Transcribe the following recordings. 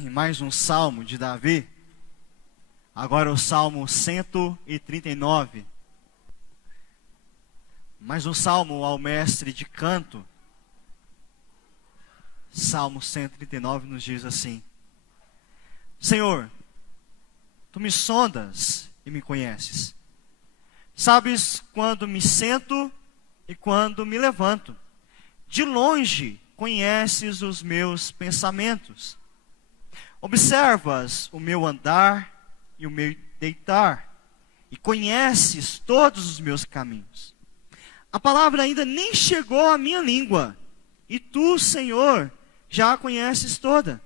em mais um salmo de Davi. Agora o salmo 139. Mais um salmo ao mestre de canto. Salmo 139 nos diz assim: Senhor, tu me sondas e me conheces. Sabes quando me sento e quando me levanto. De longe conheces os meus pensamentos. Observas o meu andar e o meu deitar, e conheces todos os meus caminhos. A palavra ainda nem chegou à minha língua, e tu, Senhor, já a conheces toda.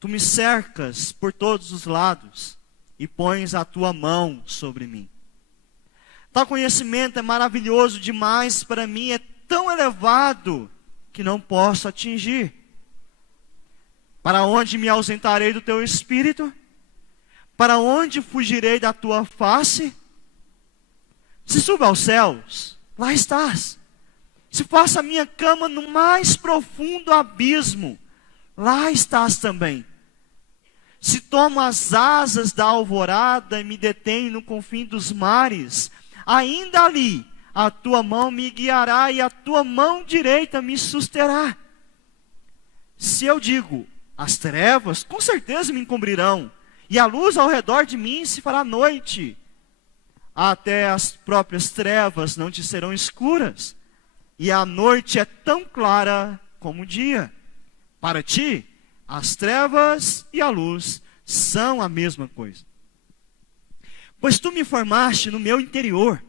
Tu me cercas por todos os lados, e pões a tua mão sobre mim. Tal conhecimento é maravilhoso demais para mim, é tão elevado que não posso atingir. Para onde me ausentarei do teu espírito? Para onde fugirei da tua face? Se suba aos céus, lá estás. Se faça a minha cama no mais profundo abismo, lá estás também. Se tomo as asas da alvorada e me detenho no confim dos mares, ainda ali a tua mão me guiará e a tua mão direita me susterá. Se eu digo, as trevas com certeza me encobrirão, e a luz ao redor de mim se fará noite. Até as próprias trevas não te serão escuras, e a noite é tão clara como o dia. Para ti, as trevas e a luz são a mesma coisa. Pois tu me formaste no meu interior,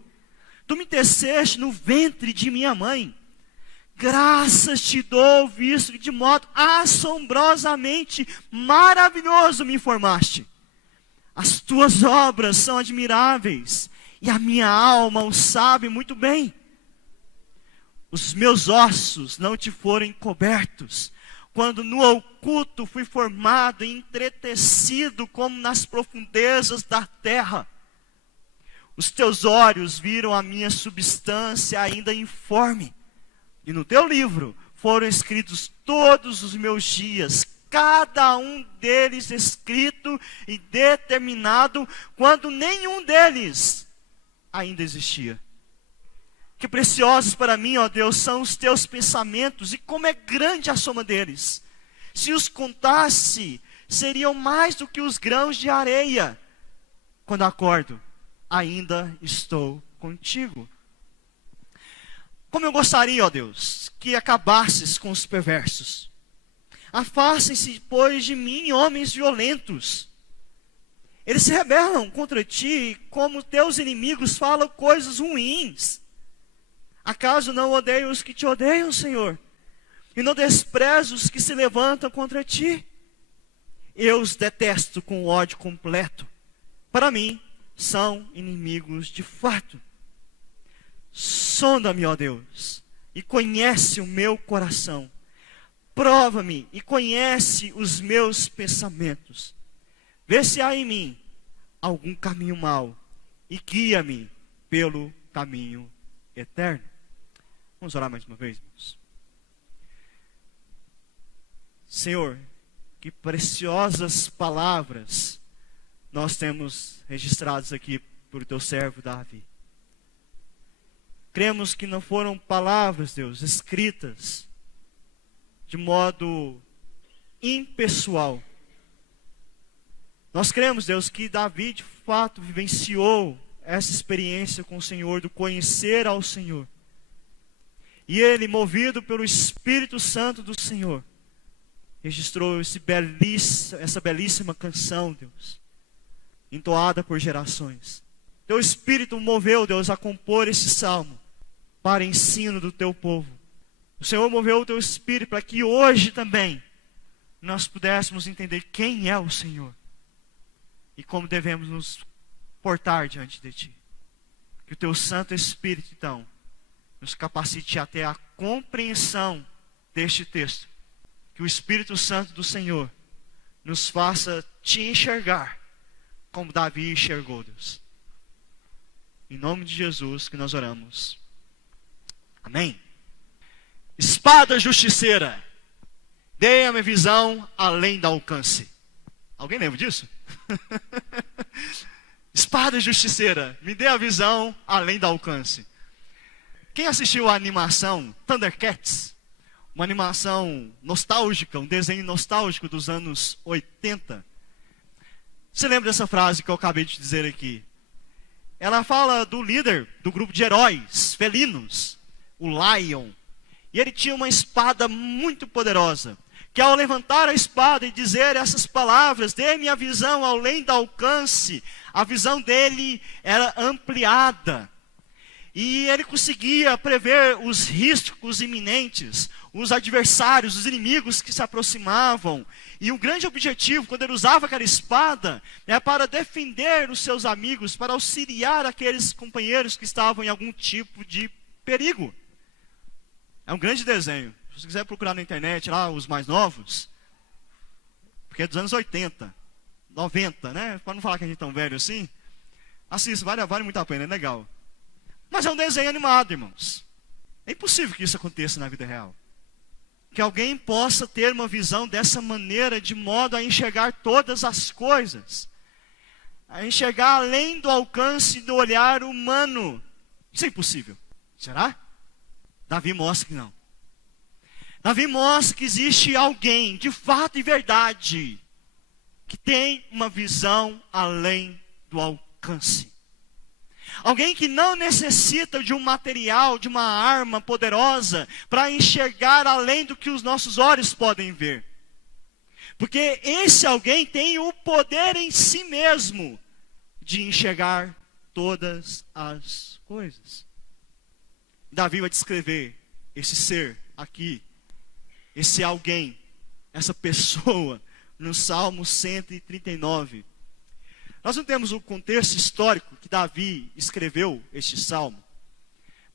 tu me teceste no ventre de minha mãe. Graças te dou, visto que de modo assombrosamente maravilhoso me formaste. As tuas obras são admiráveis, e a minha alma o sabe muito bem. Os meus ossos não te foram encobertos, quando no oculto fui formado e entretecido como nas profundezas da terra. Os teus olhos viram a minha substância ainda informe, e no teu livro foram escritos todos os meus dias, cada um deles escrito e determinado, quando nenhum deles ainda existia. Que preciosos para mim, ó Deus, são os teus pensamentos, e como é grande a soma deles. Se os contasse, seriam mais do que os grãos de areia. Quando acordo, ainda estou contigo. Como eu gostaria, ó Deus, que acabasses com os perversos. Afastem-se, pois, de mim homens violentos. Eles se rebelam contra ti, como teus inimigos falam coisas ruins. Acaso não odeio os que te odeiam, Senhor? E não desprezo os que se levantam contra ti? Eu os detesto com ódio completo. Para mim, são inimigos de fato. Sonda-me, ó Deus, e conhece o meu coração. Prova-me e conhece os meus pensamentos. Vê se há em mim algum caminho mau, e guia-me pelo caminho eterno. Vamos orar mais uma vez, irmãos. Senhor, que preciosas palavras nós temos registradas aqui por teu servo Davi. Cremos que não foram palavras, Deus, escritas de modo impessoal. Nós cremos, Deus, que Davi de fato vivenciou essa experiência com o Senhor, do conhecer ao Senhor. E ele, movido pelo Espírito Santo do Senhor, registrou essa belíssima canção, Deus, entoada por gerações. Teu Espírito moveu, Deus, a compor esse salmo para ensino do teu povo. O Senhor moveu o teu Espírito para que hoje também nós pudéssemos entender quem é o Senhor e como devemos nos portar diante de ti. Que o teu Santo Espírito, então, nos capacite até a compreensão deste texto. Que o Espírito Santo do Senhor nos faça te enxergar como Davi enxergou, Deus. Em nome de Jesus que nós oramos. Amém. Espada justiceira. Dê-me visão além do alcance. Alguém lembra disso? Espada justiceira, me dê a visão além do alcance. Quem assistiu a animação Thundercats? Uma animação nostálgica, um desenho nostálgico dos anos 80. Você lembra dessa frase que eu acabei de dizer aqui? Ela fala do líder do grupo de heróis felinos, o Lion. E ele tinha uma espada muito poderosa, que ao levantar a espada e dizer essas palavras, dê-me a visão além do alcance, a visão dele era ampliada. E ele conseguia prever os riscos iminentes, os adversários, os inimigos que se aproximavam. E o grande objetivo, quando ele usava aquela espada, é para defender os seus amigos, para auxiliar aqueles companheiros que estavam em algum tipo de perigo. É um grande desenho. Se você quiser procurar na internet, lá, os mais novos, porque é dos anos 80, 90, né? Para não falar que a gente é tão velho assim, assista, vale muito a pena, é legal. Mas é um desenho animado, irmãos. É impossível que isso aconteça na vida real. Que alguém possa ter uma visão dessa maneira, de modo a enxergar todas as coisas. A enxergar além do alcance do olhar humano. Isso é impossível. Será? Davi mostra que não. Davi mostra que existe alguém, de fato e verdade, que tem uma visão além do alcance. Alguém que não necessita de um material, de uma arma poderosa, para enxergar além do que os nossos olhos podem ver. Porque esse alguém tem o poder em si mesmo de enxergar todas as coisas. Davi vai descrever esse ser aqui, esse alguém, essa pessoa, no Salmo 139. Nós não temos o contexto histórico que Davi escreveu este salmo.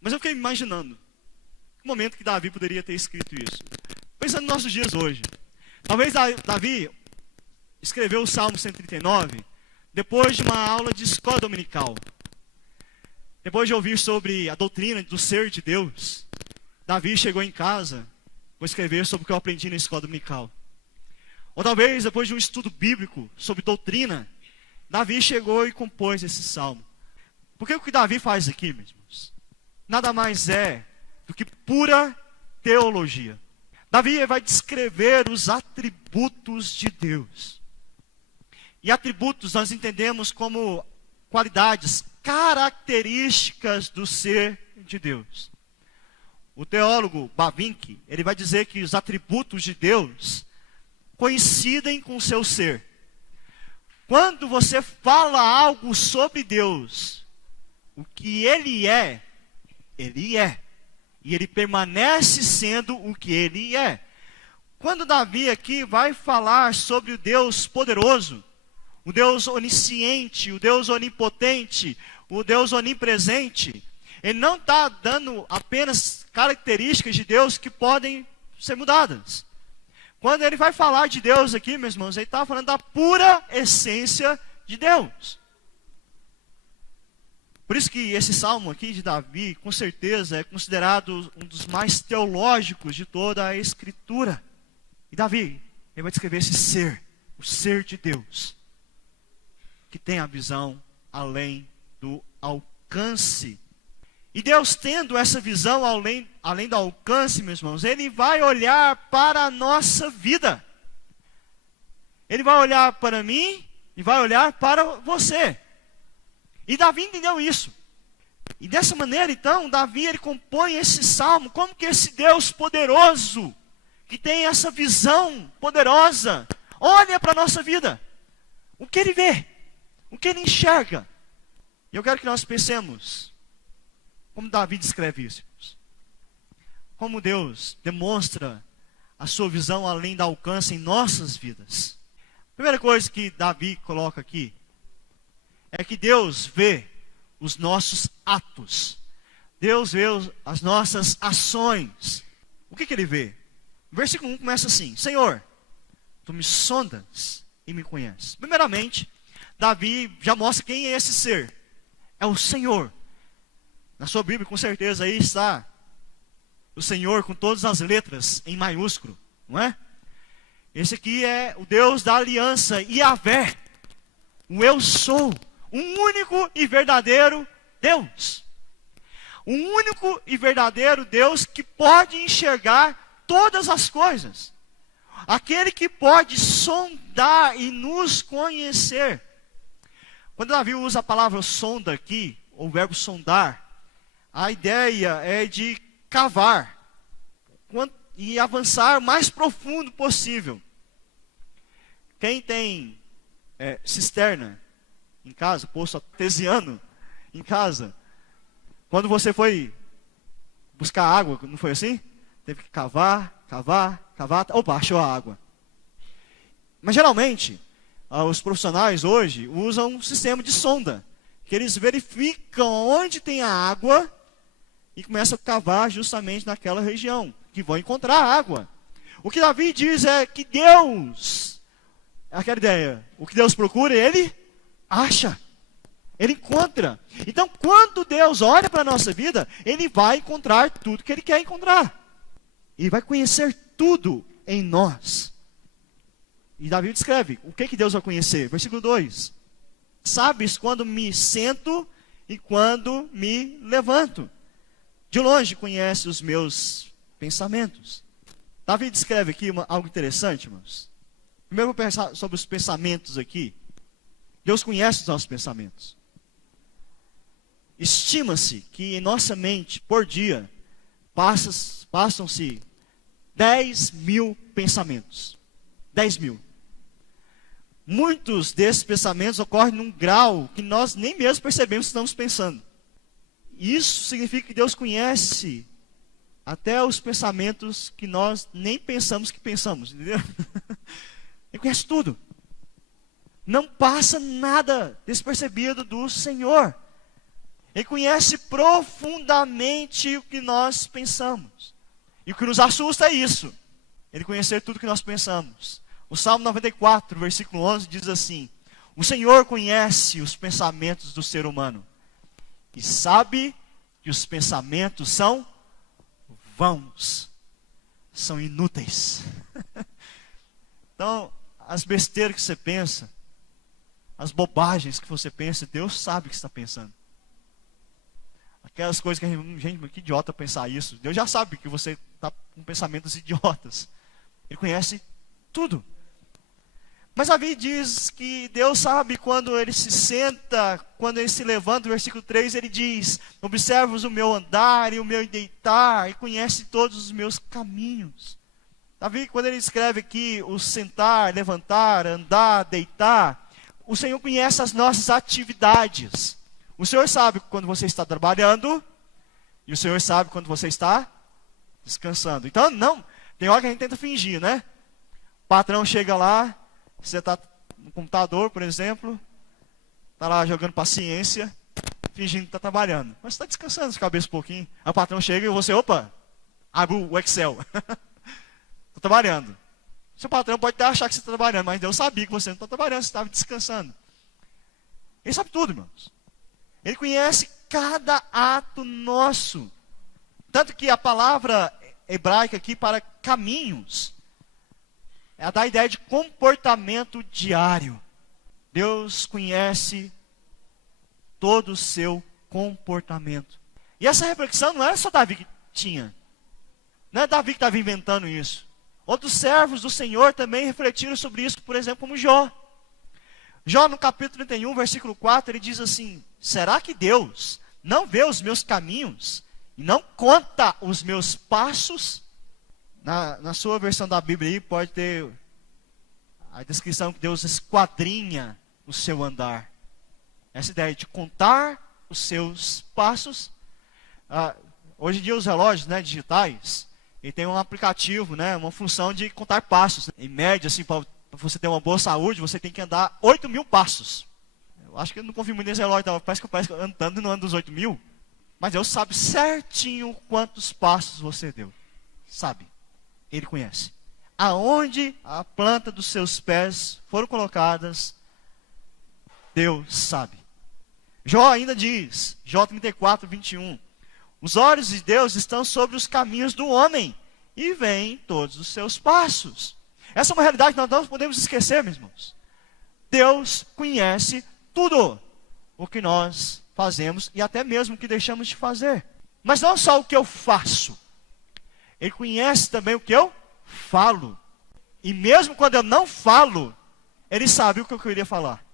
Mas eu fiquei imaginando o momento que Davi poderia ter escrito isso. Pensando nos nossos dias hoje. Talvez Davi escreveu o Salmo 139 depois de uma aula de escola dominical. Depois de ouvir sobre a doutrina do ser de Deus. Davi chegou em casa, vou escrever sobre o que eu aprendi na escola dominical. Ou talvez depois de um estudo bíblico sobre doutrina, Davi chegou e compôs esse salmo. Porque o que Davi faz aqui, meus irmãos, nada mais é do que pura teologia. Davi vai descrever os atributos de Deus. E atributos nós entendemos como qualidades, características do ser de Deus. O teólogo Bavinck, ele vai dizer que os atributos de Deus coincidem com o seu ser. Quando você fala algo sobre Deus, o que Ele é, Ele é. E Ele permanece sendo o que Ele é. Quando Davi aqui vai falar sobre o Deus poderoso, o Deus onisciente, o Deus onipotente, o Deus onipresente, Ele não está dando apenas características de Deus que podem ser mudadas. Quando ele vai falar de Deus aqui, meus irmãos, ele está falando da pura essência de Deus. Por isso que esse salmo aqui de Davi, com certeza, é considerado um dos mais teológicos de toda a Escritura. E Davi, ele vai descrever esse ser, o ser de Deus, que tem a visão além do alcance. E Deus, tendo essa visão além do alcance, meus irmãos, Ele vai olhar para a nossa vida. Ele vai olhar para mim e vai olhar para você. E Davi entendeu isso. E dessa maneira, então, Davi, ele compõe esse salmo, como que esse Deus poderoso, que tem essa visão poderosa, olha para a nossa vida. O que Ele vê, o que Ele enxerga. E eu quero que nós pensemos, como Davi descreve isso? Como Deus demonstra a sua visão além do alcance em nossas vidas. A primeira coisa que Davi coloca aqui é que Deus vê os nossos atos. Deus vê as nossas ações. O que Ele vê? O versículo 1 começa assim: Senhor, Tu me sondas e me conheces. Primeiramente, Davi já mostra quem é esse ser. É o Senhor. Na sua Bíblia, com certeza, aí está o Senhor com todas as letras em maiúsculo, não é? Esse aqui é o Deus da aliança, Yahvé, o eu sou, um único e verdadeiro Deus. Um único e verdadeiro Deus que pode enxergar todas as coisas. Aquele que pode sondar e nos conhecer. Quando Davi usa a palavra sonda aqui, ou o verbo sondar, a ideia é de cavar e avançar o mais profundo possível. Quem tem cisterna em casa, poço artesiano em casa, quando você foi buscar água, não foi assim? Teve que cavar, opa, achou a água. Mas geralmente, os profissionais hoje usam um sistema de sonda, que eles verificam onde tem a água e começam a cavar justamente naquela região, que vão encontrar água. O que Davi diz é que Deus, aquela ideia, o que Deus procura, Ele acha. Ele encontra. Então, quando Deus olha para a nossa vida, Ele vai encontrar tudo que Ele quer encontrar. Ele vai conhecer tudo em nós. E Davi descreve o que Deus vai conhecer. Versículo 2. Sabes quando me sento e quando me levanto. De longe conhece os meus pensamentos. Davi descreve aqui algo interessante, irmãos. Primeiro eu vou pensar sobre os pensamentos aqui. Deus conhece os nossos pensamentos. Estima-se que em nossa mente, por dia, passam-se 10.000 pensamentos. 10.000. Muitos desses pensamentos ocorrem num grau que nós nem mesmo percebemos que estamos pensando. Isso significa que Deus conhece até os pensamentos que nós nem pensamos que pensamos, entendeu? Ele conhece tudo. Não passa nada despercebido do Senhor. Ele conhece profundamente o que nós pensamos. E o que nos assusta é isso. Ele conhecer tudo o que nós pensamos. O Salmo 94, versículo 11, diz assim: o Senhor conhece os pensamentos do ser humano e sabe que os pensamentos são vãos, são inúteis. Então, as besteiras que você pensa, as bobagens que você pensa, Deus sabe o que você está pensando. Aquelas coisas que a gente, que idiota pensar isso. Deus já sabe que você está com pensamentos idiotas. Ele conhece tudo. Mas Davi diz que Deus sabe quando ele se senta, quando ele se levanta. No versículo 3 ele diz: observas o meu andar e o meu deitar, e conhece todos os meus caminhos. Davi, quando ele escreve aqui o sentar, levantar, andar, deitar, o Senhor conhece as nossas atividades. O Senhor sabe quando você está trabalhando, e o Senhor sabe quando você está descansando. Então, não, tem hora que a gente tenta fingir, né? O patrão chega lá, você está no computador, por exemplo, está lá jogando paciência, fingindo que está trabalhando. Mas você está descansando de cabeça um pouquinho. Aí o patrão chega e você, opa, abre o Excel. Estou trabalhando. Seu patrão pode até achar que você está trabalhando, mas Deus sabia que você não está trabalhando, você estava descansando. Ele sabe tudo, irmãos. Ele conhece cada ato nosso. Tanto que a palavra hebraica aqui para caminhos é a ideia de comportamento diário. Deus conhece todo o seu comportamento. E essa reflexão não é só Davi que tinha. Não é Davi que estava inventando isso. Outros servos do Senhor também refletiram sobre isso, por exemplo, como Jó. Jó, no capítulo 31, versículo 4, ele diz assim: será que Deus não vê os meus caminhos e não conta os meus passos? Na sua versão da Bíblia aí pode ter a descrição que Deus esquadrinha o seu andar. Essa ideia de contar os seus passos. Hoje em dia os relógios, né, digitais, ele tem um aplicativo, né, uma função de contar passos. Em média, assim, para você ter uma boa saúde, você tem que andar 8.000 passos. Eu acho que eu não confio muito nesse relógio, então, parece que eu andando e não ando dos 8.000. Mas Deus sabe certinho quantos passos você deu. Sabe. Ele conhece. Aonde a planta dos seus pés foram colocadas, Deus sabe. Jó ainda diz, Jó 34, 21. Os olhos de Deus estão sobre os caminhos do homem e veem todos os seus passos. Essa é uma realidade que nós não podemos esquecer, meus irmãos. Deus conhece tudo o que nós fazemos e até mesmo o que deixamos de fazer. Mas não só o que eu faço. Ele conhece também o que eu falo. E mesmo quando eu não falo, Ele sabe o que eu queria falar.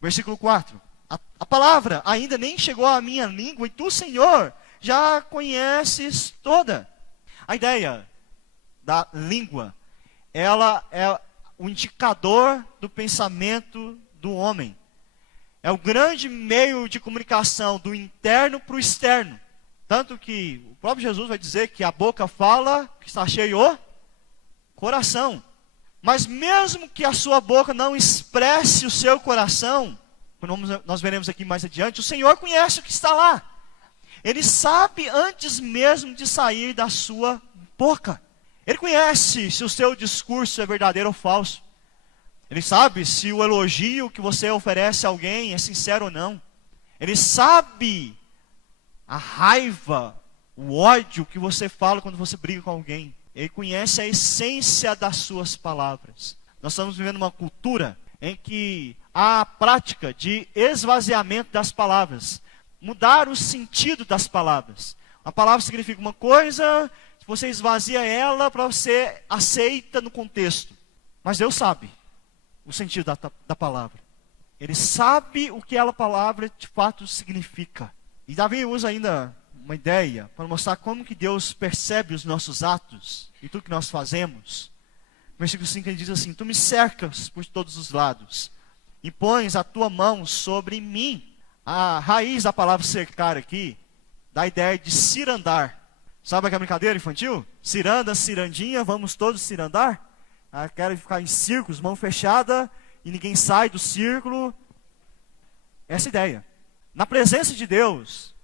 Versículo 4. A palavra ainda nem chegou à minha língua e tu, Senhor, já conheces toda. A ideia da língua, ela é o indicador do pensamento do homem. É o grande meio de comunicação do interno para o externo. Tanto que o próprio Jesus vai dizer que a boca fala que está cheio o coração. Mas mesmo que a sua boca não expresse o seu coração, como nós veremos aqui mais adiante, o Senhor conhece o que está lá. Ele sabe antes mesmo de sair da sua boca. Ele conhece se o seu discurso é verdadeiro ou falso. Ele sabe se o elogio que você oferece a alguém é sincero ou não. Ele sabe a raiva, o ódio que você fala quando você briga com alguém. Ele conhece a essência das suas palavras. Nós estamos vivendo uma cultura em que há a prática de esvaziamento das palavras. Mudar o sentido das palavras. A palavra significa uma coisa, você esvazia ela para você aceita no contexto. Mas Deus sabe o sentido da palavra. Ele sabe o que aquela palavra de fato significa. E Davi usa ainda uma ideia para mostrar como que Deus percebe os nossos atos e tudo que nós fazemos. No versículo 5 ele diz assim: tu me cercas por todos os lados e pões a tua mão sobre mim. A raiz da palavra cercar aqui dá a ideia de cirandar. Sabe aquela brincadeira infantil? Ciranda, cirandinha, vamos todos cirandar? Quero ficar em círculos, mão fechada, e ninguém sai do círculo. Essa ideia. Na presença de Deus,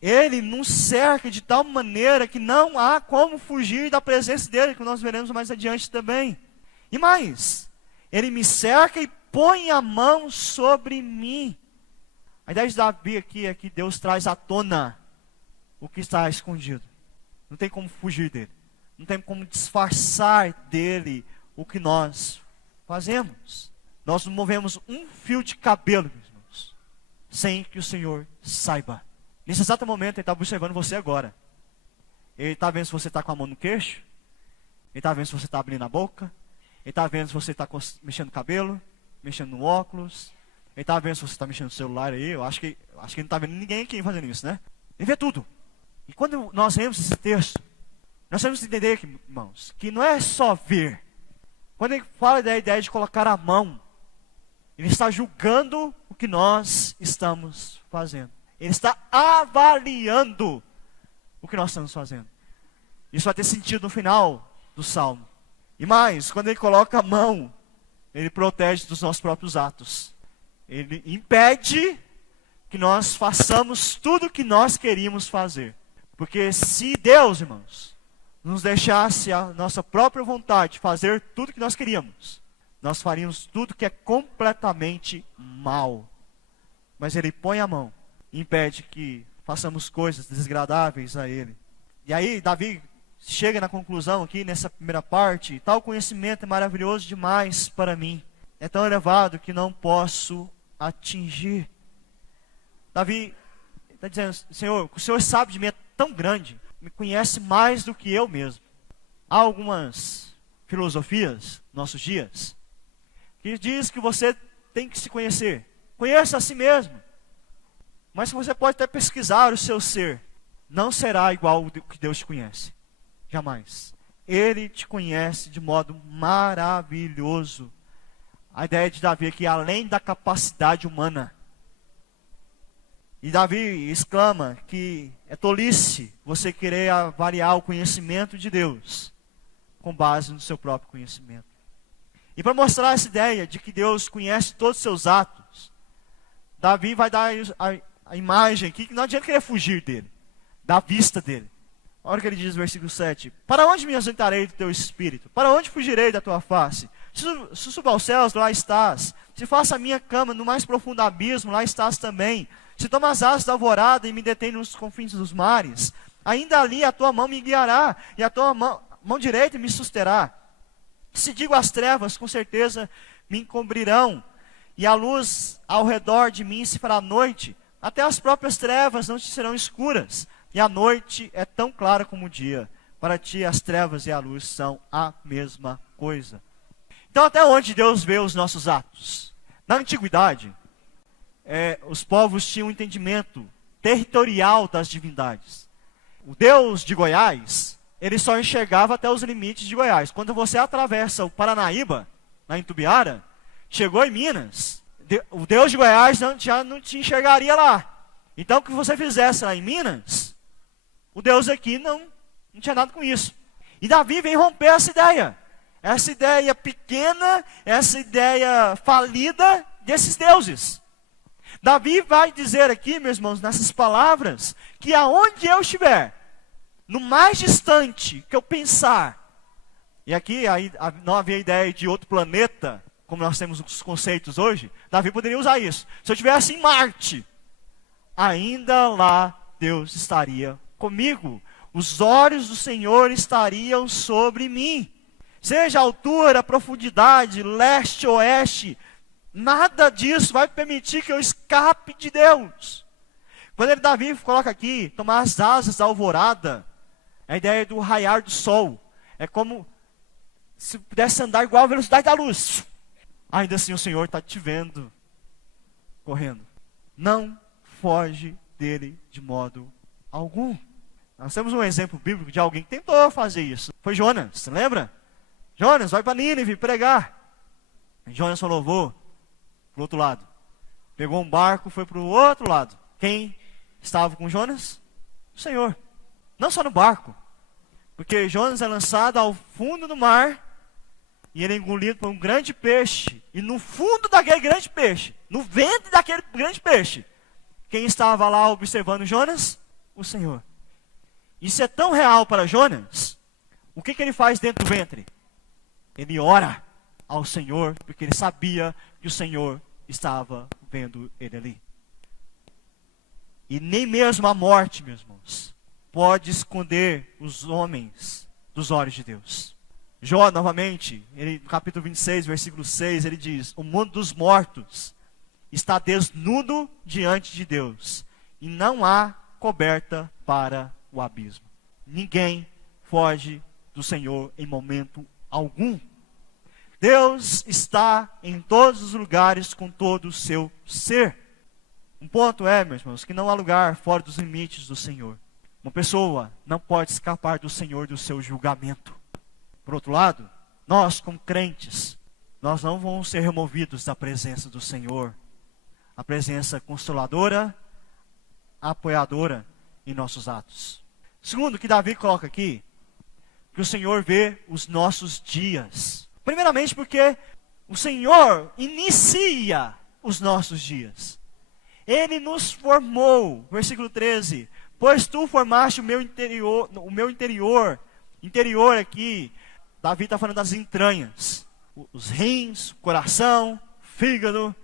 Ele nos cerca de tal maneira que não há como fugir da presença dEle, que nós veremos mais adiante também. E mais, Ele me cerca e põe a mão sobre mim. A ideia de Davi aqui é que Deus traz à tona o que está escondido. Não tem como fugir dele. Não tem como disfarçar dele o que nós fazemos. Nós não movemos um fio de cabelo, meus irmãos, sem que o Senhor saiba. Nesse exato momento, Ele está observando você agora. Ele está vendo se você está com a mão no queixo. Ele está vendo se você está abrindo a boca. Ele está vendo se você está mexendo no cabelo, mexendo no óculos. Ele está vendo se você está mexendo no celular aí. Eu acho que ele não está vendo ninguém aqui fazendo isso, né? Ele vê tudo. E quando nós lemos esse texto, nós temos que entender, aqui, irmãos, que não é só ver. Quando ele fala da ideia de colocar a mão, Ele está julgando o que nós estamos fazendo. Ele está avaliando o que nós estamos fazendo. Isso vai ter sentido no final do Salmo. E mais, quando Ele coloca a mão, Ele protege dos nossos próprios atos. Ele impede que nós façamos tudo o que nós queríamos fazer. Porque se Deus, irmãos, nos deixasse a nossa própria vontade fazer tudo o que nós queríamos, nós faríamos tudo que é completamente mal. Mas Ele põe a mão e impede que façamos coisas desagradáveis a Ele. E aí Davi chega na conclusão aqui nessa primeira parte: tal conhecimento é maravilhoso demais para mim. É tão elevado que não posso atingir. Davi está dizendo: Senhor, o Senhor sabe de mim, é tão grande, me conhece mais do que eu mesmo. Há algumas filosofias, nossos dias, que diz que você tem que se conhecer. Conheça a si mesmo. Mas você pode até pesquisar o seu ser. Não será igual ao que Deus te conhece. Jamais. Ele te conhece de modo maravilhoso. A ideia de Davi aqui, além da capacidade humana. E Davi exclama que é tolice você querer avaliar o conhecimento de Deus com base no seu próprio conhecimento. E para mostrar essa ideia de que Deus conhece todos os seus atos, Davi vai dar a imagem aqui que não adianta querer fugir dele, da vista dele. Olha o que ele diz no versículo 7. Para onde me ausentarei do teu espírito? Para onde fugirei da tua face? Se subo aos céus, lá estás. Se faço a minha cama no mais profundo abismo, lá estás também. Se tomo as asas da alvorada e me detém nos confins dos mares, ainda ali a tua mão me guiará, e a tua mão direita me susterá. Se digo as trevas, com certeza me encobrirão, e a luz ao redor de mim se fará noite, até as próprias trevas não te serão escuras, e a noite é tão clara como o dia. Para ti as trevas e a luz são a mesma coisa. Então até onde Deus vê os nossos atos? Na antiguidade, os povos tinham um entendimento territorial das divindades. O Deus de Goiás, ele só enxergava até os limites de Goiás. Quando você atravessa o Paranaíba, na Itumbiara, chegou em Minas, o Deus de Goiás já não te enxergaria lá. Então o que você fizesse lá em Minas, o Deus aqui não tinha nada com isso. E Davi vem romper essa ideia pequena, essa ideia falida desses deuses. Davi vai dizer aqui, meus irmãos, nessas palavras, que aonde eu estiver, no mais distante que eu pensar, e aqui aí não havia ideia de outro planeta, como nós temos os conceitos hoje, Davi poderia usar isso. Se eu estivesse em Marte, ainda lá Deus estaria comigo. Os olhos do Senhor estariam sobre mim. Seja a altura, a profundidade, leste, oeste, nada disso vai permitir que eu escape de Deus. Quando Davi coloca aqui, tomar as asas da alvorada, a ideia do raiar do sol. É como se pudesse andar igual à velocidade da luz. Ainda assim o Senhor está te vendo, correndo. Não foge dele de modo algum. Nós temos um exemplo bíblico de alguém que tentou fazer isso. Foi Jonas, você lembra? Jonas, vai para Nínive pregar. Jonas falou, vou para o outro lado. Pegou um barco, foi para o outro lado. Quem estava com Jonas? O Senhor. Não só no barco. Porque Jonas é lançado ao fundo do mar e ele é engolido por um grande peixe. E no fundo daquele grande peixe, no ventre daquele grande peixe, quem estava lá observando Jonas? O Senhor. Isso é tão real para Jonas. O que ele faz dentro do ventre? Ele ora ao Senhor, porque ele sabia que o Senhor estava vendo ele ali. E nem mesmo a morte, meus irmãos, pode esconder os homens dos olhos de Deus. Jó, novamente, no capítulo 26, versículo 6, ele diz, o mundo dos mortos está desnudo diante de Deus, e não há coberta para o abismo. Ninguém foge do Senhor em momento algum. Deus está em todos os lugares com todo o seu ser. Um ponto é, meus irmãos, que não há lugar fora dos limites do Senhor. Uma pessoa não pode escapar do Senhor do seu julgamento. Por outro lado, nós como crentes, nós não vamos ser removidos da presença do Senhor. A presença consoladora, apoiadora em nossos atos. Segundo, que Davi coloca aqui, que o Senhor vê os nossos dias. Primeiramente porque o Senhor inicia os nossos dias. Ele nos formou, versículo 13, pois tu formaste o meu interior aqui, Davi está falando das entranhas, os rins, o coração, o fígado,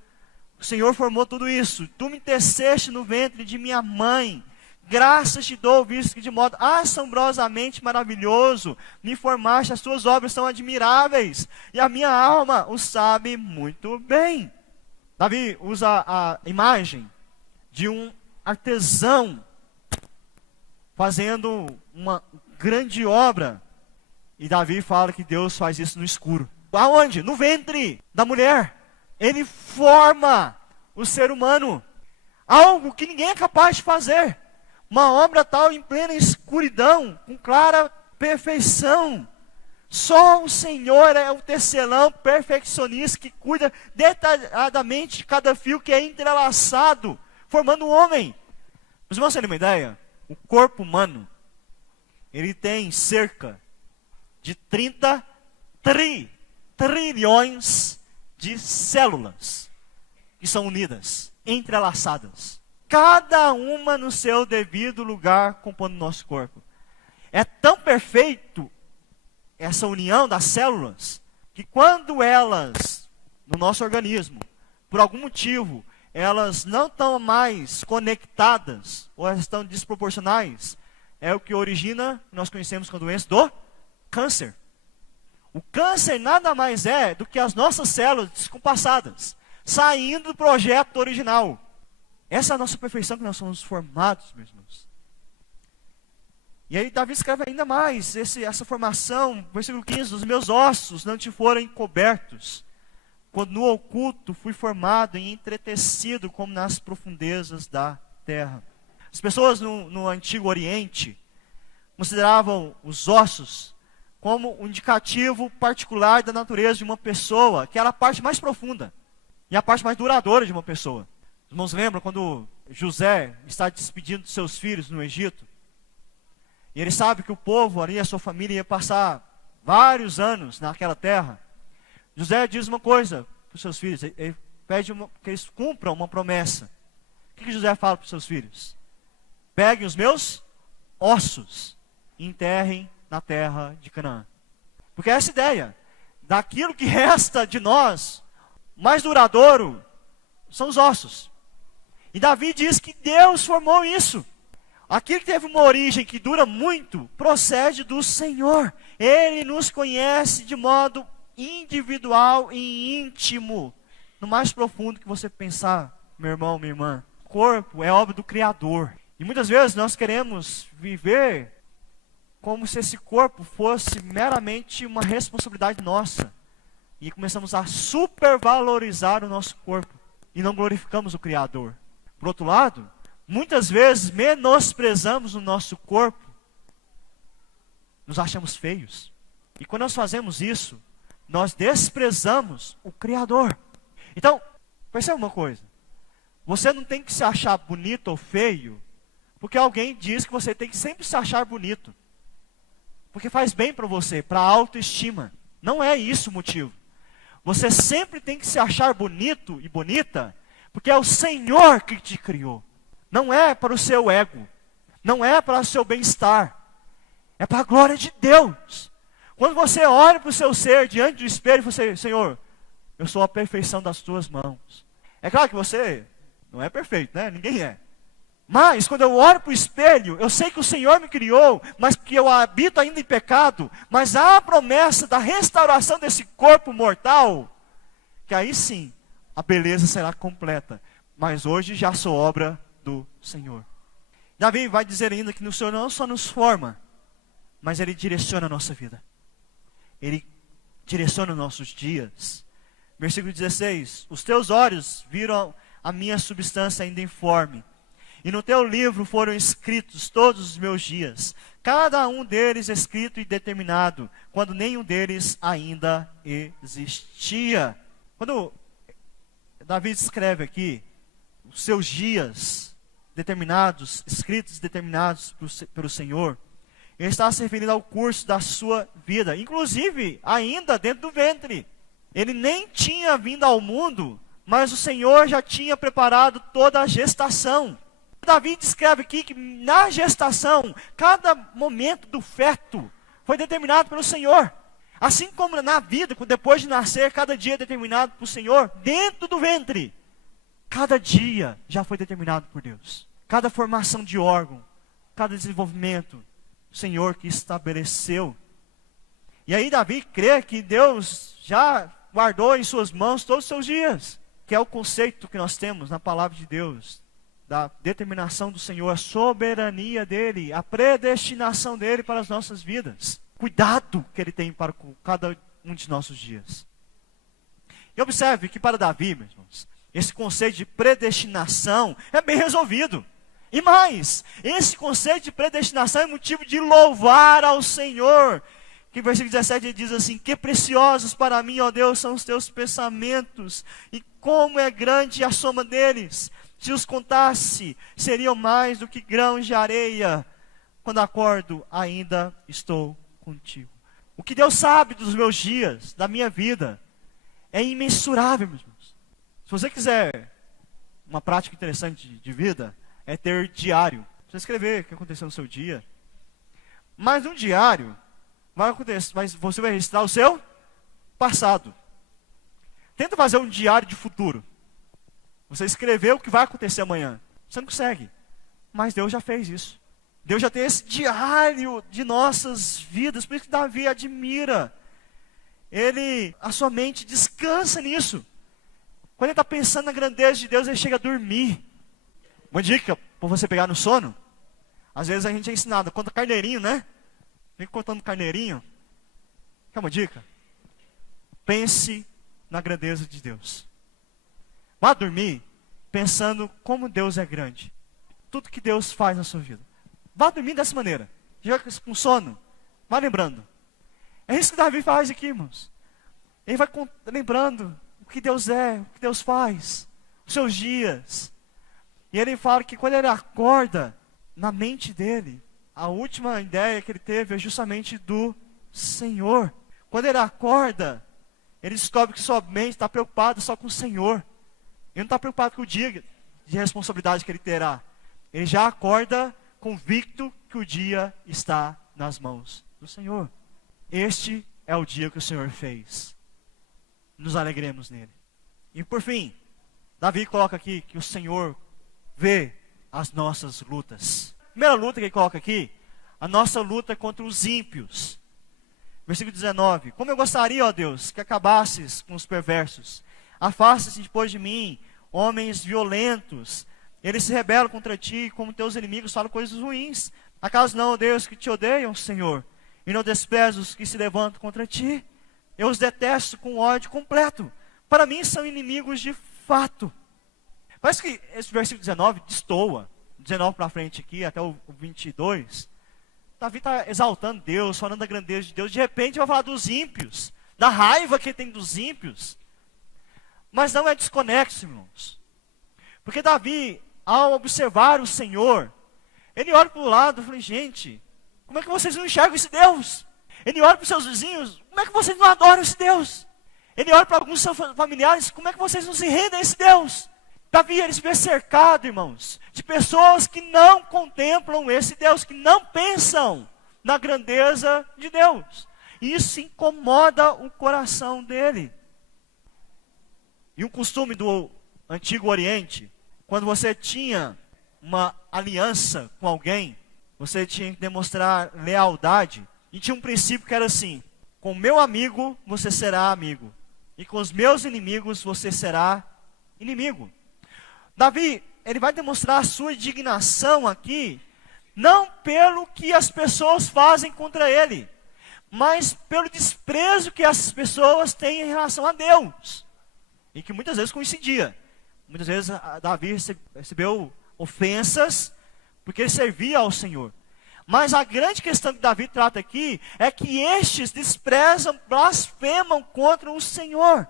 o Senhor formou tudo isso, tu me teceste no ventre de minha mãe, graças te dou, visto que de modo assombrosamente maravilhoso me formaste, as tuas obras são admiráveis, e a minha alma o sabe muito bem. Davi usa a imagem de um artesão fazendo uma grande obra. E Davi fala que Deus faz isso no escuro. Aonde? No ventre da mulher. Ele forma o ser humano. Algo que ninguém é capaz de fazer. Uma obra tal em plena escuridão, com clara perfeição. Só o Senhor é o tecelão perfeccionista que cuida detalhadamente de cada fio que é entrelaçado, formando um homem. Os irmãos têm uma ideia? O corpo humano, ele tem cerca de 30 trilhões de células que são unidas, entrelaçadas. Cada uma no seu devido lugar compondo o nosso corpo. É tão perfeito essa união das células, que quando elas, no nosso organismo, por algum motivo, elas não estão mais conectadas, ou elas estão desproporcionais, é o que origina, nós conhecemos como doença do câncer. O câncer nada mais é do que as nossas células descompassadas, saindo do projeto original. Essa é a nossa perfeição que nós somos formados, meus irmãos. E aí Davi escreve ainda mais, essa formação, versículo 15, os meus ossos não te foram encobertos, quando no oculto fui formado e entretecido como nas profundezas da terra. As pessoas no Antigo Oriente consideravam os ossos como um indicativo particular da natureza de uma pessoa, que era a parte mais profunda e a parte mais duradoura de uma pessoa. Os irmãos lembram quando José está despedindo de seus filhos no Egito? E ele sabe que o povo ali, a sua família, ia passar vários anos naquela terra. José diz uma coisa para os seus filhos, ele pede que eles cumpram uma promessa. O que José fala para os seus filhos? Peguem os meus ossos e enterrem na terra de Canaã. Porque é essa ideia, daquilo que resta de nós, mais duradouro, são os ossos. E Davi diz que Deus formou isso. Aquilo que teve uma origem que dura muito, procede do Senhor. Ele nos conhece de modo individual e íntimo. No mais profundo que você pensar, meu irmão, minha irmã. O corpo é obra do Criador. E muitas vezes nós queremos viver como se esse corpo fosse meramente uma responsabilidade nossa. E começamos a supervalorizar o nosso corpo. E não glorificamos o Criador. Por outro lado, muitas vezes menosprezamos o nosso corpo. Nos achamos feios. E quando nós fazemos isso, nós desprezamos o Criador. Então, perceba uma coisa. Você não tem que se achar bonito ou feio, porque alguém diz que você tem que sempre se achar bonito. Porque faz bem para você, para a autoestima. Não é isso o motivo. Você sempre tem que se achar bonito e bonita, porque é o Senhor que te criou. Não é para o seu ego. Não é para o seu bem-estar. É para a glória de Deus. Quando você olha para o seu ser diante do espelho e você, Senhor, eu sou a perfeição das tuas mãos. É claro que você não é perfeito, né? Ninguém é. Mas quando eu olho para o espelho, eu sei que o Senhor me criou, mas que eu habito ainda em pecado. Mas há a promessa da restauração desse corpo mortal, que aí sim, a beleza será completa. Mas hoje já sou obra do Senhor. Davi vai dizer ainda que o Senhor não só nos forma, mas Ele direciona a nossa vida. Ele direciona os nossos dias. Versículo 16, os teus olhos viram a minha substância ainda informe, e no teu livro foram escritos todos os meus dias, cada um deles escrito e determinado, quando nenhum deles ainda existia. Quando Davi escreve aqui, os seus dias determinados, escritos e determinados pelo Senhor, ele está se referindo ao curso da sua vida, inclusive ainda dentro do ventre. Ele nem tinha vindo ao mundo, mas o Senhor já tinha preparado toda a gestação. Davi descreve aqui que na gestação, cada momento do feto foi determinado pelo Senhor. Assim como na vida, depois de nascer, cada dia é determinado pelo Senhor, dentro do ventre, cada dia já foi determinado por Deus. Cada formação de órgão, cada desenvolvimento, o Senhor que estabeleceu. E aí Davi crê que Deus já guardou em suas mãos todos os seus dias, que é o conceito que nós temos na palavra de Deus, da determinação do Senhor, a soberania dele, a predestinação dele para as nossas vidas. Cuidado que ele tem para cada um de nossos dias. E observe que para Davi, meus irmãos, esse conceito de predestinação é bem resolvido. E mais, esse conceito de predestinação é motivo de louvar ao Senhor. Que em versículo 17 ele diz assim, que preciosos para mim, ó Deus, são os teus pensamentos, e como é grande a soma deles. Se os contasse, seriam mais do que grãos de areia. Quando acordo, ainda estou contigo. O que Deus sabe dos meus dias, da minha vida, é imensurável, meus irmãos. Se você quiser uma prática interessante de vida, é ter diário. Você escrever o que aconteceu no seu dia. Mas no diário, vai acontecer, mas você vai registrar o seu passado. Tenta fazer um diário de futuro. Você escreveu o que vai acontecer amanhã. Você não consegue. Mas Deus já fez isso. Deus já tem esse diário de nossas vidas. Por isso que Davi admira. a sua mente descansa nisso. Quando ele está pensando na grandeza de Deus, ele chega a dormir. Uma dica para você pegar no sono. Às vezes a gente é ensinado, conta carneirinho, né? Fica contando carneirinho. Quer uma dica? Pense na grandeza de Deus. Vá dormir pensando como Deus é grande. Tudo que Deus faz na sua vida. Vá dormir dessa maneira. Já com sono, vá lembrando. É isso que Davi faz aqui, irmãos. Ele vai lembrando o que Deus é, o que Deus faz, os seus dias. E ele fala que quando ele acorda, na mente dele, a última ideia que ele teve é justamente do Senhor. Quando ele acorda, ele descobre que sua mente está preocupada só com o Senhor. Ele não está preocupado com o dia de responsabilidade que ele terá. Ele já acorda convicto que o dia está nas mãos do Senhor. Este é o dia que o Senhor fez. Nos alegremos nele. E por fim, Davi coloca aqui que o Senhor vê as nossas lutas. A primeira luta que ele coloca aqui, a nossa luta contra os ímpios. Versículo 19. Como eu gostaria, ó Deus, que acabasses com os perversos. Afaste-se depois de mim, homens violentos. Eles se rebelam contra ti, como teus inimigos falam coisas ruins. Acaso não, ó Deus, que te odeiam, Senhor, e não desprezas os que se levantam contra ti? Eu os detesto com ódio completo. Para mim são inimigos de fato. Parece que esse versículo 19 destoa. 19 para frente aqui, até o 22. Davi está exaltando Deus, falando da grandeza de Deus. De repente vai falar dos ímpios, da raiva que tem dos ímpios. Mas não é desconexo, irmãos. Porque Davi, ao observar o Senhor, ele olha para o lado e fala, gente, como é que vocês não enxergam esse Deus? Ele olha para os seus vizinhos, como é que vocês não adoram esse Deus? Ele olha para alguns seus familiares, como é que vocês não se rendem a esse Deus? Davi, ele se vê cercado, irmãos, de pessoas que não contemplam esse Deus, que não pensam na grandeza de Deus. E isso incomoda o coração dele. E um costume do Antigo Oriente, quando você tinha uma aliança com alguém, você tinha que demonstrar lealdade. E tinha um princípio que era assim: com o meu amigo você será amigo, e com os meus inimigos você será inimigo. Davi, ele vai demonstrar a sua indignação aqui, não pelo que as pessoas fazem contra ele, mas pelo desprezo que essas pessoas têm em relação a Deus. E que muitas vezes coincidia. Muitas vezes Davi recebeu ofensas porque ele servia ao Senhor. Mas a grande questão que Davi trata aqui é que estes desprezam, blasfemam contra o Senhor.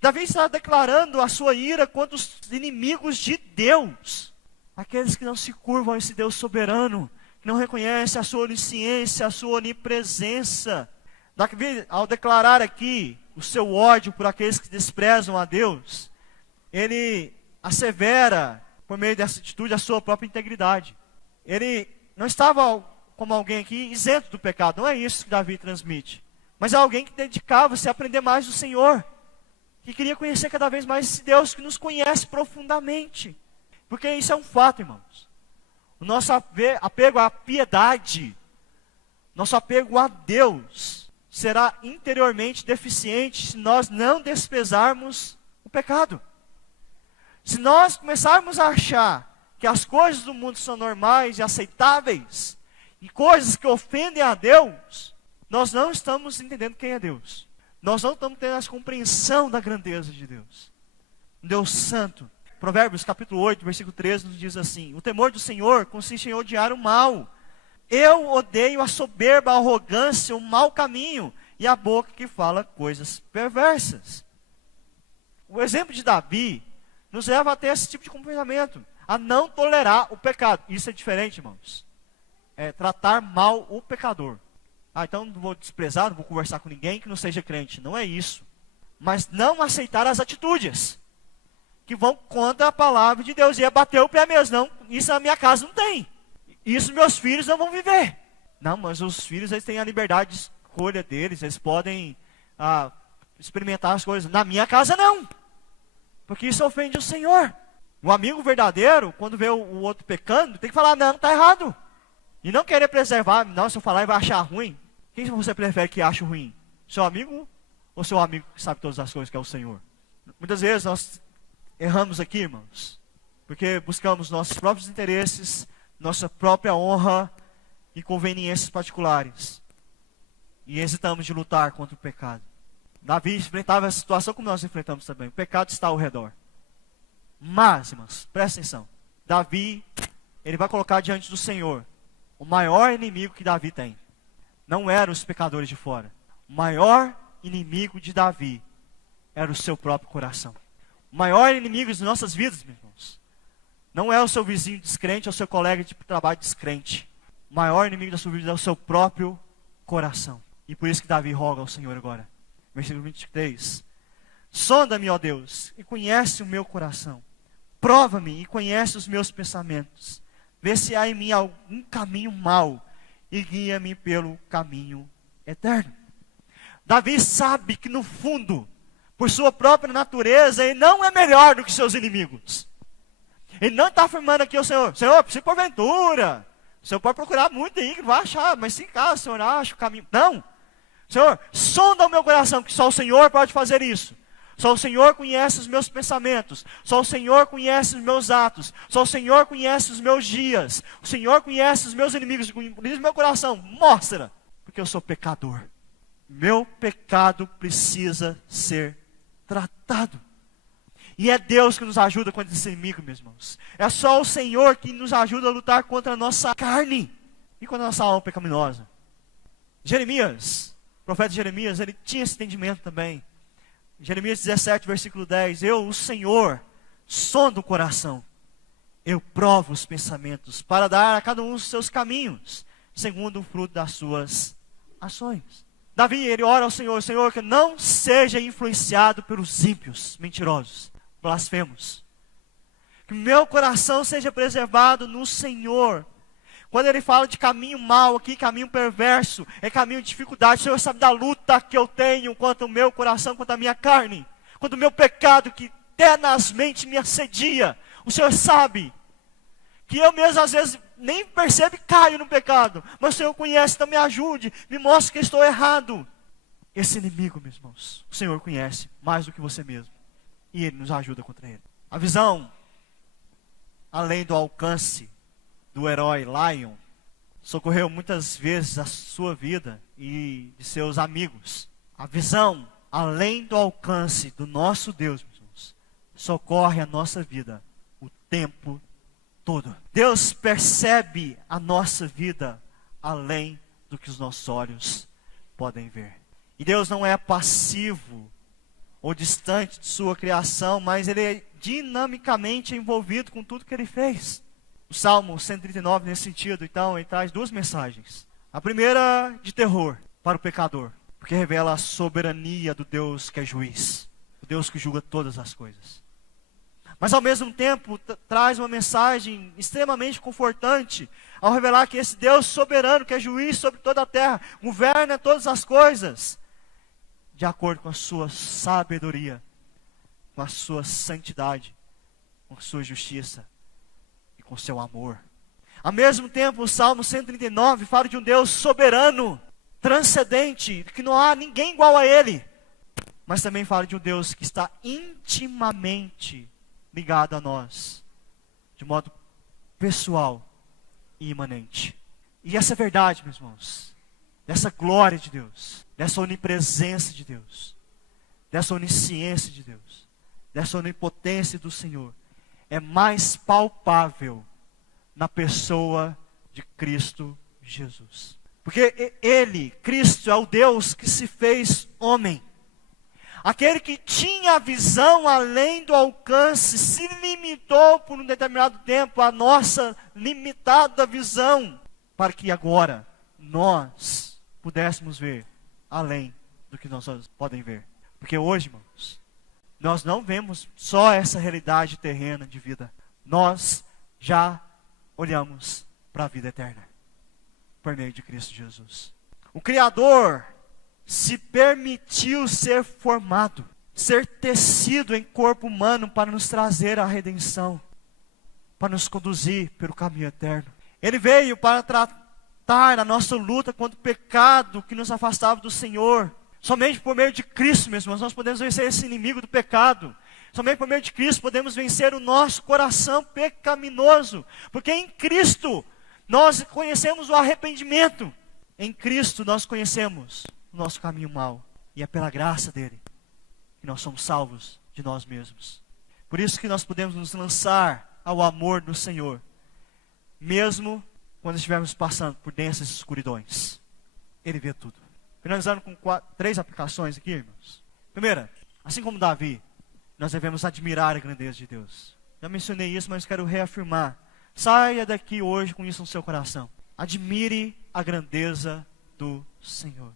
Davi está declarando a sua ira contra os inimigos de Deus. Aqueles que não se curvam a esse Deus soberano, que não reconhecem a sua onisciência, a sua onipresença. Davi, ao declarar aqui o seu ódio por aqueles que desprezam a Deus, ele assevera, por meio dessa atitude, a sua própria integridade. Ele não estava como alguém aqui isento do pecado, não é isso que Davi transmite. Mas é alguém que dedicava-se a aprender mais do Senhor, que queria conhecer cada vez mais esse Deus que nos conhece profundamente. Porque isso é um fato, irmãos. O nosso apego à piedade, nosso apego a Deus, será interiormente deficiente se nós não desprezarmos o pecado. Se nós começarmos a achar que as coisas do mundo são normais e aceitáveis, e coisas que ofendem a Deus, nós não estamos entendendo quem é Deus. Nós não estamos tendo essa compreensão da grandeza de Deus. Deus santo. Provérbios capítulo 8, versículo 13 nos diz assim: o temor do Senhor consiste em odiar o mal. Eu odeio a soberba, a arrogância, o mau caminho e a boca que fala coisas perversas. O exemplo de Davi nos leva a ter esse tipo de comportamento, a não tolerar o pecado. Isso é diferente, irmãos. É tratar mal o pecador. Então não vou desprezar, não vou conversar com ninguém que não seja crente. Não é isso. Mas não aceitar as atitudes que vão contra a palavra de Deus. E é bater o pé mesmo. Não, isso na minha casa não tem. Isso meus filhos não vão viver. Não, mas os filhos, eles têm a liberdade de escolha deles. Eles podem experimentar as coisas. Na minha casa não. Porque isso ofende o Senhor. O amigo verdadeiro, quando vê o outro pecando, tem que falar, não, está errado. E não querer preservar. Não, se eu falar ele vai achar ruim. Quem você prefere que ache ruim? Seu amigo ou seu amigo que sabe todas as coisas, que é o Senhor? Muitas vezes nós erramos aqui, irmãos, porque buscamos nossos próprios interesses, nossa própria honra e conveniências particulares. E hesitamos de lutar contra o pecado. Davi enfrentava essa situação como nós enfrentamos também. O pecado está ao redor. Mas, irmãos, presta atenção. Davi, ele vai colocar diante do Senhor o maior inimigo que Davi tem. Não eram os pecadores de fora. O maior inimigo de Davi era o seu próprio coração. O maior inimigo das nossas vidas, meus irmãos, não é o seu vizinho descrente ou o seu colega de trabalho descrente. O maior inimigo da sua vida é o seu próprio coração. E por isso que Davi roga ao Senhor agora. Versículo 23. Sonda-me, ó Deus, e conhece o meu coração. Prova-me e conhece os meus pensamentos. Vê se há em mim algum caminho mau e guia-me pelo caminho eterno. Davi sabe que no fundo, por sua própria natureza, ele não é melhor do que seus inimigos. Ele não está afirmando aqui ao Senhor, Senhor, se porventura, o Senhor pode procurar muito aí, que não vai achar, mas se em casa o Senhor acha o caminho. Não, Senhor, sonda o meu coração, que só o Senhor pode fazer isso. Só o Senhor conhece os meus pensamentos, só o Senhor conhece os meus atos, só o Senhor conhece os meus dias, o Senhor conhece os meus inimigos, diz meu coração, mostra, porque eu sou pecador. Meu pecado precisa ser tratado. E é Deus que nos ajuda contra esse inimigo, meus irmãos. É só o Senhor que nos ajuda a lutar contra a nossa carne e contra a nossa alma pecaminosa. Jeremias, o profeta Jeremias, ele tinha esse entendimento também. Jeremias 17, versículo 10. Eu, o Senhor, sondo o coração. Eu provo os pensamentos para dar a cada um os seus caminhos, segundo o fruto das suas ações. Davi, ele ora ao Senhor, Senhor, que não seja influenciado pelos ímpios, mentirosos, blasfemos. Que meu coração seja preservado no Senhor. Quando ele fala de caminho mau aqui, caminho perverso, é caminho de dificuldade. O Senhor sabe da luta que eu tenho contra o meu coração, contra a minha carne, contra o meu pecado que tenazmente me assedia. O Senhor sabe que eu mesmo às vezes nem percebo e caio no pecado. Mas o Senhor conhece, então me ajude, me mostre que estou errado. Esse inimigo, meus irmãos, o Senhor conhece mais do que você mesmo. E Ele nos ajuda contra ele. A visão, além do alcance do herói Lion, socorreu muitas vezes a sua vida e de seus amigos. A visão, além do alcance do nosso Deus, meus irmãos, socorre a nossa vida o tempo todo. Deus percebe a nossa vida além do que os nossos olhos podem ver. E Deus não é passivo ou distante de sua criação, mas Ele é dinamicamente envolvido com tudo que Ele fez. O Salmo 139, nesse sentido, então, ele traz duas mensagens. A primeira, de terror para o pecador, porque revela a soberania do Deus que é juiz, o Deus que julga todas as coisas. Mas, ao mesmo tempo, traz uma mensagem extremamente confortante, ao revelar que esse Deus soberano, que é juiz sobre toda a terra, governa todas as coisas, de acordo com a sua sabedoria, com a sua santidade, com a sua justiça, com seu amor. Ao mesmo tempo, o Salmo 139 fala de um Deus soberano, transcendente, que não há ninguém igual a Ele. Mas também fala de um Deus que está intimamente ligado a nós, de modo pessoal e imanente. E essa verdade, meus irmãos, dessa glória de Deus, dessa onipresença de Deus, dessa onisciência de Deus, dessa onipotência do Senhor, é mais palpável na pessoa de Cristo Jesus. Porque Ele, Cristo, é o Deus que se fez homem. Aquele que tinha a visão além do alcance, se limitou por um determinado tempo à nossa limitada visão, para que agora nós pudéssemos ver além do que nós podem ver. Porque hoje, irmãos, nós não vemos só essa realidade terrena de vida. Nós já olhamos para a vida eterna, por meio de Cristo Jesus. O Criador se permitiu ser formado, ser tecido em corpo humano para nos trazer a redenção, para nos conduzir pelo caminho eterno. Ele veio para tratar a nossa luta contra o pecado que nos afastava do Senhor, Somente por meio de Cristo, meus irmãos, nós podemos vencer esse inimigo do pecado. Somente por meio de Cristo podemos vencer o nosso coração pecaminoso. Porque em Cristo nós conhecemos o arrependimento. Em Cristo nós conhecemos o nosso caminho mau. E é pela graça dele que nós somos salvos de nós mesmos. Por isso que nós podemos nos lançar ao amor do Senhor, mesmo quando estivermos passando por densas escuridões. Ele vê tudo. Finalizando com 3 aplicações aqui, irmãos. Primeira, assim como Davi, nós devemos admirar a grandeza de Deus. Já mencionei isso, mas quero reafirmar. Saia daqui hoje com isso no seu coração. Admire a grandeza do Senhor.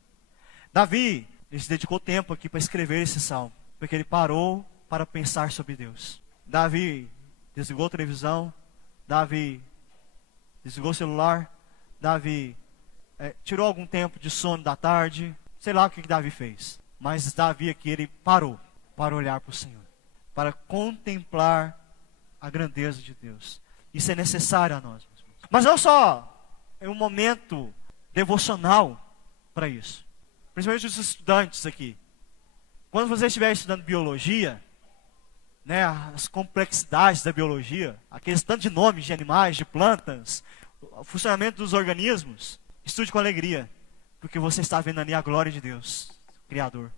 Davi, ele se dedicou tempo aqui para escrever esse salmo, porque ele parou para pensar sobre Deus. Davi desligou a televisão, Davi desligou o celular, Davi tirou algum tempo de sono da tarde, sei lá o que Davi fez. Mas Davi aqui, ele parou para olhar para o Senhor, para contemplar a grandeza de Deus. Isso é necessário a nós. Mas não só é um momento devocional para isso. Principalmente os estudantes aqui. Quando você estiver estudando biologia, né, as complexidades da biologia, aqueles tantos de nomes de animais, de plantas, o funcionamento dos organismos, estude com alegria, porque você está vendo ali a glória de Deus, o Criador.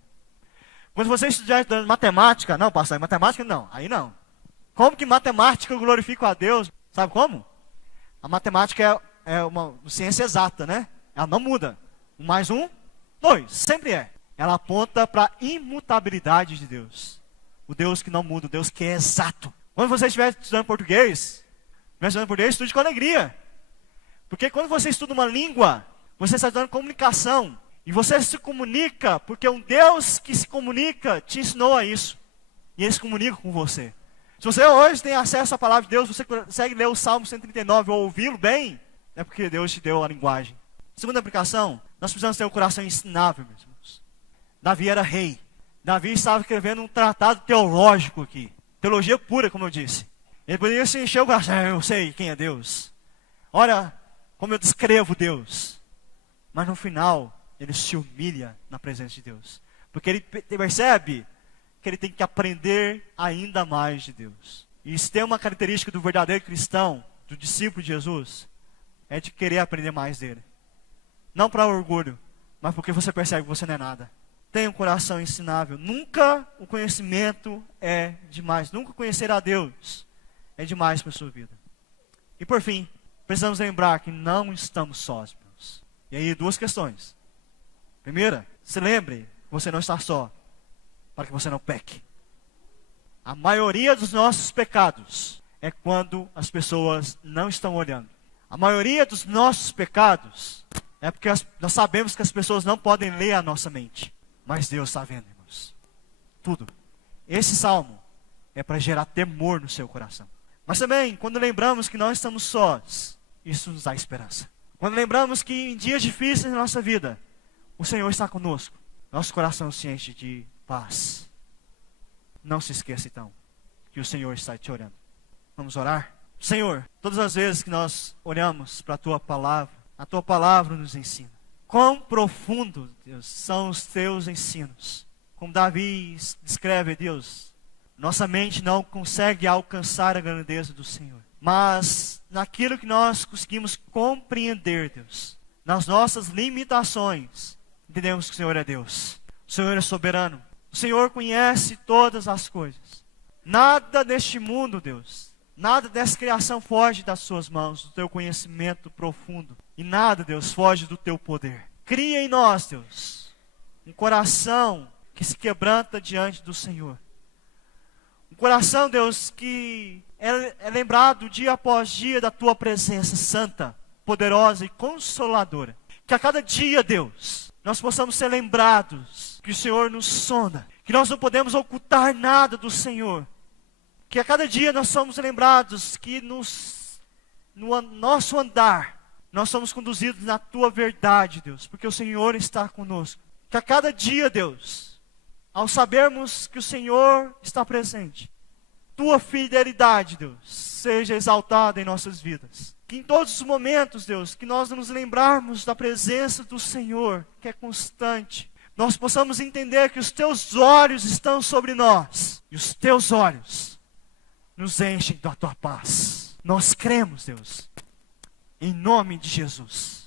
Quando você estiver estudando matemática, não, pastor, matemática não, aí não. Como que matemática glorifica a Deus? Sabe como? A matemática é uma ciência exata, né? Ela não muda. 1 mais 1, 2, sempre é. Ela aponta para a imutabilidade de Deus. O Deus que não muda, o Deus que é exato. Quando você estiver estudando português, estude com alegria. Porque quando você estuda uma língua, você está estudando comunicação. E você se comunica porque um Deus que se comunica te ensinou a isso. E ele se comunica com você. Se você hoje tem acesso à palavra de Deus, você consegue ler o Salmo 139 ou ouvi-lo bem, é porque Deus te deu a linguagem. Segunda aplicação, nós precisamos ter um coração ensinável, meus irmãos. Davi era rei. Davi estava escrevendo um tratado teológico aqui. Teologia pura, como eu disse. Ele poderia se encher o coração. Eu sei quem é Deus. Olha como eu descrevo Deus. Mas no final, ele se humilha na presença de Deus. Porque ele percebe que ele tem que aprender ainda mais de Deus. E isso tem uma característica do verdadeiro cristão, do discípulo de Jesus, é de querer aprender mais dele. Não para orgulho, mas porque você percebe que você não é nada. Tenha um coração ensinável. Nunca o conhecimento é demais. Nunca conhecer a Deus é demais para a sua vida. E por fim, precisamos lembrar que não estamos sós, irmãos. E aí, 2 questões. Primeira, se lembre que você não está só, para que você não peque. A maioria dos nossos pecados é quando as pessoas não estão olhando. A maioria dos nossos pecados é porque nós sabemos que as pessoas não podem ler a nossa mente. Mas Deus está vendo, irmãos. Tudo. Esse salmo é para gerar temor no seu coração. Mas também, quando lembramos que nós estamos sós, isso nos dá esperança. Quando lembramos que em dias difíceis na nossa vida, o Senhor está conosco, nosso coração se enche de paz. Não se esqueça então, que o Senhor está te olhando. Vamos orar? Senhor, todas as vezes que nós olhamos para a Tua Palavra, a Tua Palavra nos ensina. Quão profundo, Deus, são os Teus ensinos. Como Davi descreve, Deus, nossa mente não consegue alcançar a grandeza do Senhor. Mas naquilo que nós conseguimos compreender, Deus, nas nossas limitações, entendemos que o Senhor é Deus. O Senhor é soberano. O Senhor conhece todas as coisas. Nada neste mundo, Deus, nada dessa criação foge das suas mãos, do teu conhecimento profundo. E nada, Deus, foge do teu poder. Cria em nós, Deus, um coração que se quebranta diante do Senhor. Um coração, Deus, que é lembrado dia após dia da tua presença santa, poderosa e consoladora. Que a cada dia, Deus, nós possamos ser lembrados que o Senhor nos sonda, que nós não podemos ocultar nada do Senhor. Que a cada dia nós somos lembrados que no nosso andar, nós somos conduzidos na Tua verdade, Deus, porque o Senhor está conosco. Que a cada dia, Deus, ao sabermos que o Senhor está presente, Tua fidelidade, Deus, seja exaltada em nossas vidas. Que em todos os momentos, Deus, que nós nos lembrarmos da presença do Senhor, que é constante, nós possamos entender que os teus olhos estão sobre nós, e os teus olhos nos enchem da tua paz. Nós cremos, Deus, em nome de Jesus.